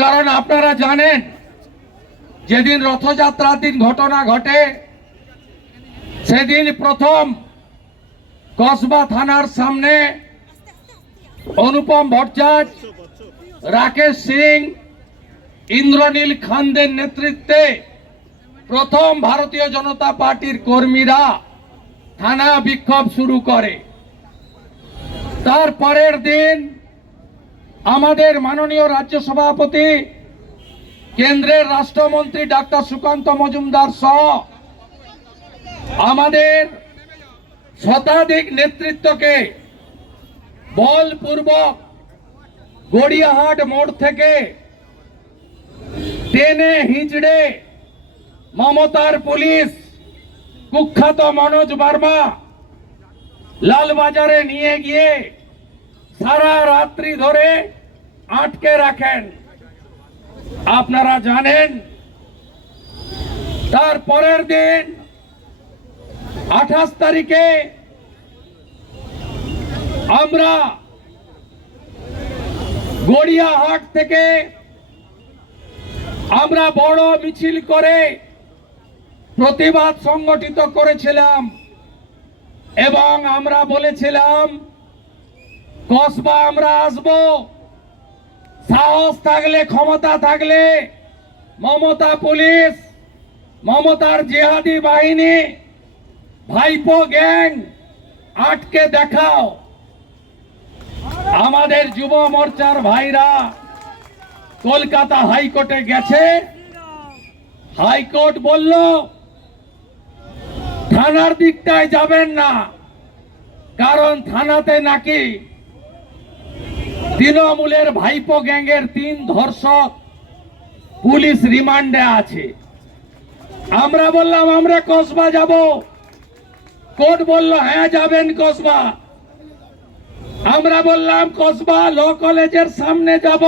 কারণ আপনারা জানেন যেদিন রথযাত্রার দিন ঘটনা ঘটে সেদিন প্রথম কসবা থানার সামনে অনুপম ভট্টাচার্য, রাকেশ সিং, ইন্দ্রনীল খানদের নেতৃত্বে প্রথম ভারতীয় জনতা পার্টির কর্মীরা থানা বিক্ষোভ শুরু করে। তার পরের দিন আমাদের মাননীয় রাজ্য সভাপতি, কেন্দ্রের রাষ্ট্রমন্ত্রী ডাক্তার সুকান্ত মজুমদার সহ আমাদের শতাধিক নেতৃত্বকে বলপূর্বক গড়িয়াহাট মোড় থেকে টেনে হিঁচড়ে মমতার পুলিশ কুখ্যাত মনোজ বার্মা লালবাজারে নিয়ে গিয়ে সারা রাত্রি ধরে আটকে রাখেন। আপনারা জানেন তার পরের দিন 28 তারিখে আমরা গড়িয়াহাট থেকে আমরা বড় মিছিল করে প্রতিবাদ সংগঠিত করেছিলাম এবং আমরা বলেছিলাম কসবা আমরা আসব, সাহস থাকলে ক্ষমতা থাকলে মমতা পুলিশ, মমতার জিহাদি বাহিনী, ভাইপো গ্যাং আটকে দেখাও। আমাদের যুব মোর্চার ভাইরা কলকাতা হাইকোর্টে গেছে। হাইকোর্ট বলল থানার দিকটায় যাবেন না, কারণ থানাতে নাকি তৃণমূলের ভাইপো গ্যাংয়ের 3 ধর্ষক পুলিশ রিমান্ডে আছে। আমরা বললাম আমরা কসবা যাব। কোর্ট বলল হ্যাঁ যাবেন কসবা। আমরা বললাম কসবা ল কলেজের সামনে যাব,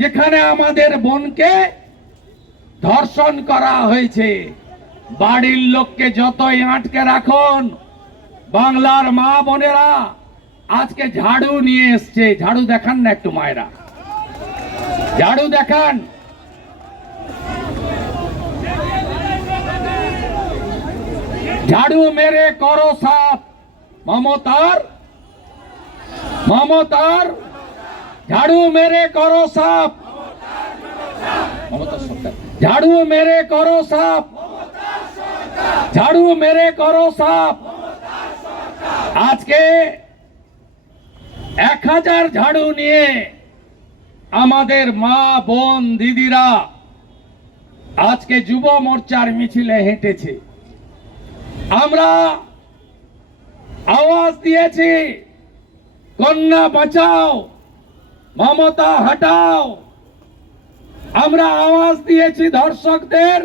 যেখানে আমাদের বোনকে ধর্ষণ করা হয়েছে। বাড়ির লোককে যতই আটকে রাখুন, বাংলার মা বোনেরা আজকে ঝাড়ু নিয়ে এসছে। ঝাড়ু দেখান না একটু মায়েরা, ঝাড়ু দেখান। ঝাড়ু মেরে করো সাফ মমতার, মমতার ঝাড়ু মেরে করো সাফ মমতার সরকার, ঝাড়ু মেরে করো সাফ, ঝাড়ু মেরে করো সাফ। আজকে 1000 ঝাড়ু নিয়ে আমাদের মা বোন দিদিরা আজকে যুব মোর্চার মিছিলে হেঁটেছে। আমরা আওয়াজ দিয়েছি কন্যা বাঁচাও, মমতা হটাও। আমরা আওয়াজ দিয়েছি ধর্ষকদের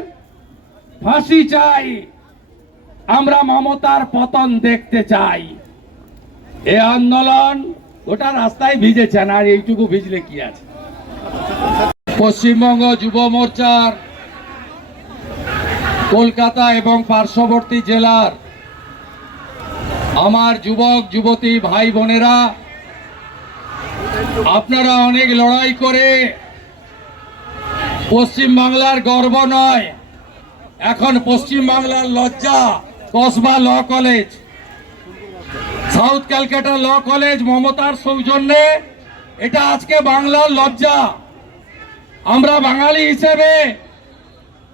ফাঁসি চাই, আমরা মমতার পতন দেখতে চাই। এই আন্দোলন গোটা রাস্তায় ভিজেছেন, আর এইটুকু ভিজলে কি আছে। পশ্চিমবঙ্গ যুব মোর্চার কলকাতা এবং পার্শ্ববর্তী জেলার আমার যুবক যুবতী ভাই বোনেরা, আপনারা অনেক লড়াই করে পশ্চিম বাংলার গর্ব নয়, এখন পশ্চিম বাংলার লজ্জা Kasba law college, south Calcutta law college মমতার সৌজন্যে এটা আজকে বাংলার লজ্জা। আমরা বাঙালি হিসেবে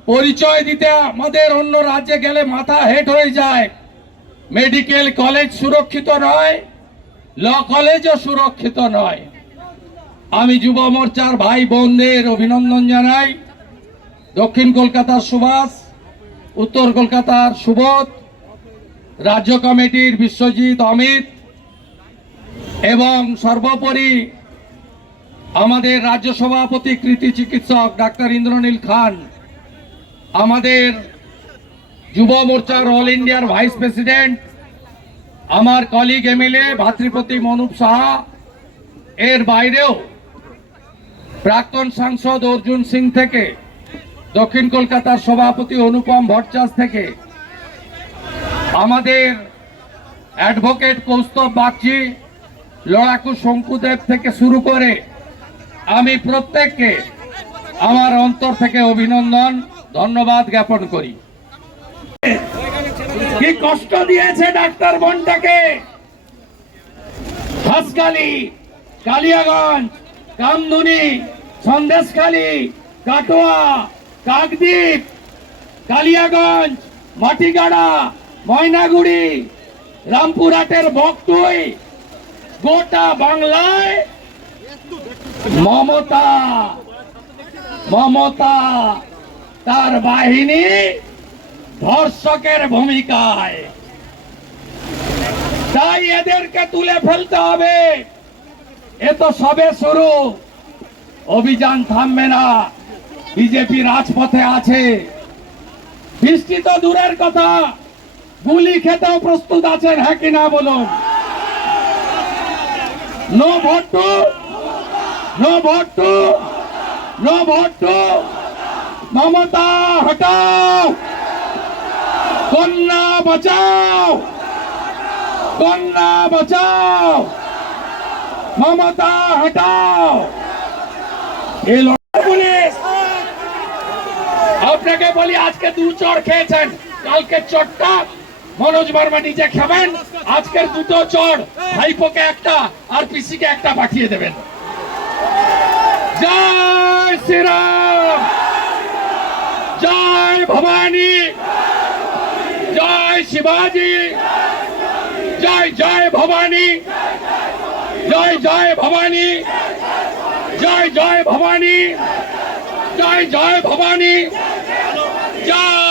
পরিচয় দিতে আমাদের অন্য রাজ্যে গেলে মাথা হেট হয়ে যায়। মেডিকেল কলেজ সুরক্ষিত নয়, ল কলেজও সুরক্ষিত নয়। আমি যুব মোর্চার ভাই বোনদের অভিনন্দন জানাই। দক্ষিণ কলকাতার সুভাষ, উত্তর কলকাতার সুবোধ, রাজ্য কমিটির বিশ্বজিৎ, অমিত এবং সর্বোপরি আমাদের রাজ্য সভাপতি কৃতি চিকিৎসক ডাক্তার ইন্দ্রনীল খান, আমাদের যুব মোর্চার অল ইন্ডিয়ার ভাইস প্রেসিডেন্ট আমার কলিগ এমএলএ ভাতৃপতি মনুপ সাহা, এর বাইরেও প্রাক্তন সাংসদ অর্জুন সিং থেকে, দক্ষিণ কলকাতার সভাপতি অনুপম ভট্টাচার্য থেকে, আমাদের অ্যাডভোকেট কৌস্তব বাগচি, লড়াকু শঙ্কুদেব থেকে শুরু করে আমি প্রত্যেককে আমার অন্তর থেকে অভিনন্দন ধন্যবাদ জ্ঞাপন করি। কি কষ্ট দিয়েছে ডাক্তার বোনটাকে। হাসখালি, কালিয়াগঞ্জ, কামদুনি, সন্দেশখালী, কাটোয়া, কাকদ্বীপ, কালিয়াগঞ্জ, মাটিগাড়া, ময়নাগুড়ি, রামপুরহাটের বকটুই, গোটা বাংলায় মমতা তার বাহিনী ধর্ষকের ভূমিকায়। তাই এদেরকে তুলে ফেলতে হবে। এ তো সবে শুরু, অভিযান থামবে না। বিজেপি রাজপথে আছে। বৃষ্টি তো দূরের কথা, গুলি খেতেও প্রস্তুত আছেন, হ্যাঁ কিনা বলুন? No vote to, no vote to, no vote to Mamata হটাও, কন্যা বাঁচাও, কন্যা বাঁচাও, মমতা হটাও। এই লড়াই পুলিশ। আপনাকে বলি, আজকে 2 চড় খেয়েছেন, কালকের চড়টা মনোজ বর্মা নিজে খাবেন। আজকের 2টো চড় ভাইপোকে একটা আর পিসিকে একটা পাঠিয়ে দেবেন। জয় শ্রীরাম, জয় ভবানী, জয় শিবাজি, জয় জয় ভবানী, জয় জয় ভবানী, জয় জয় ভবানী, জয় জয় ভবানী, জয়